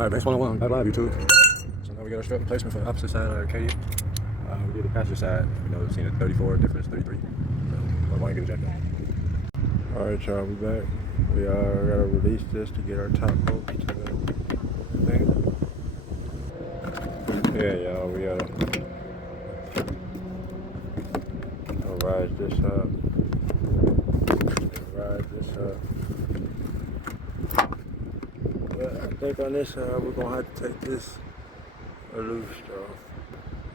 Alright, next one on live YouTube. So now we got our strut replacement for the opposite side of our Arcadia. We did the passenger side, we've seen a 34, difference 33. So I want to get a jack on. Alright y'all, we back. We gotta release this to get our top bolt to the thing. Yeah y'all, we gotta rise this up. Rise this up. But I think on this side we're gonna have to take this loose though.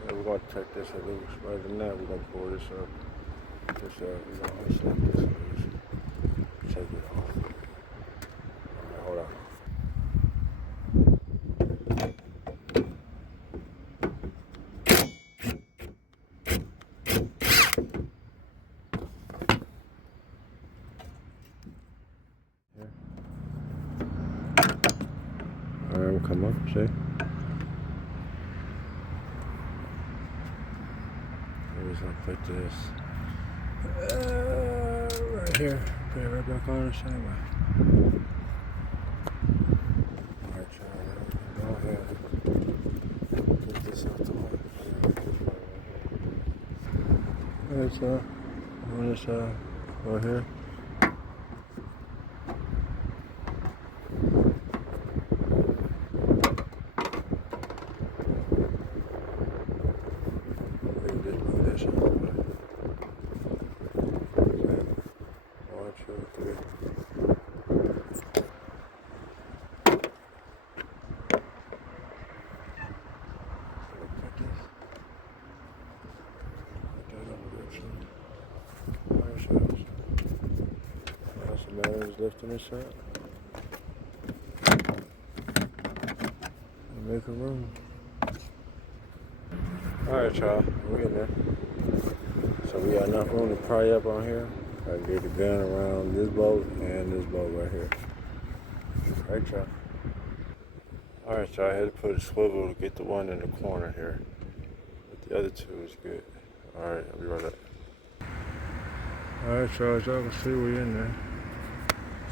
Yeah, we're gonna take this loose. Rather than that, we're gonna pull this up. We're gonna unslip this loose. Take it off. Alright, hold on. Alright, we'll come up, see? We're just gonna put this right here. Put it right back on the same way. Alright, y'all, go ahead. Get this off the way. Alright, y'all. On this side, right here. Is lifting this up and make a room. Alright y'all, we're in there. So we got enough room to pry up on here. I can get the gun around this bolt and this bolt right here. Alright y'all. Alright y'all, I had to put a swivel to get the one in the corner here. But the other two is good. Alright, I'll be right back. Alright y'all, as y'all can see we're in there.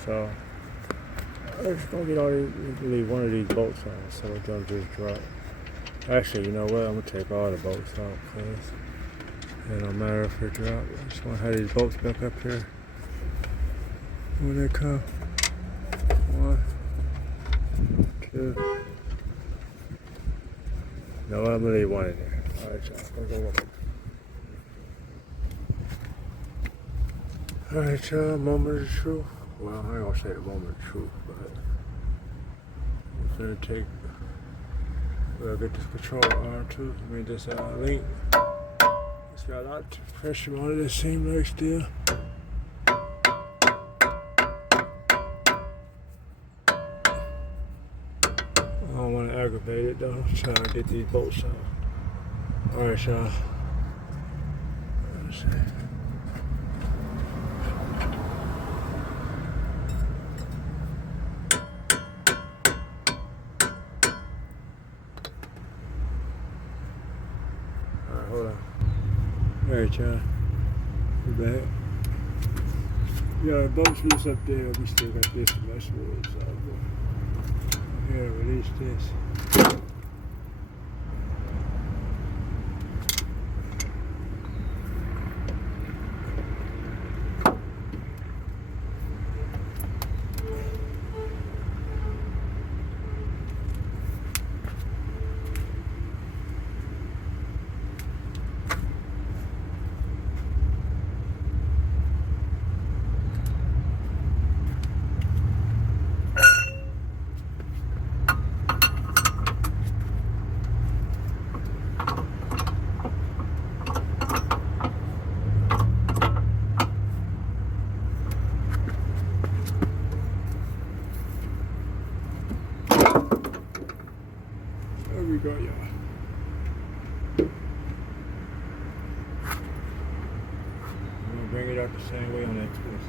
So I'm just gonna get all these, leave one of these bolts on so it don't just drop. Actually, you know what? I'm gonna take all the bolts out because it don't matter if it drop. I just wanna have these bolts back up here when they come. 1, 2. No, I'm gonna leave one in there. Alright, y'all. Alright, y'all. Moment of truth. Well, I ain't gonna say the moment of truth, but it's gonna take. We'll get this control arm too. I mean, this link. It's got a lot of pressure on it. It seems like still. I don't want to aggravate it though. I'm trying to get these bolts out. All right, y'all. Let's see. Hold on. Alright, y'all. We're back. We got our bolts loose up there. We still got this to mess with. So here, release this. There we go, y'all. I'm gonna bring it out the same way on that twist.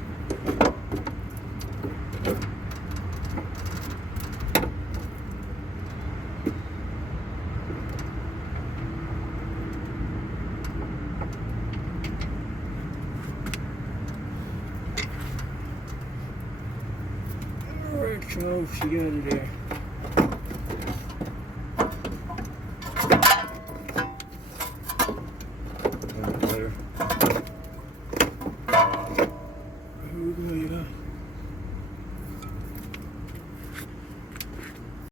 Alright, so she got it there.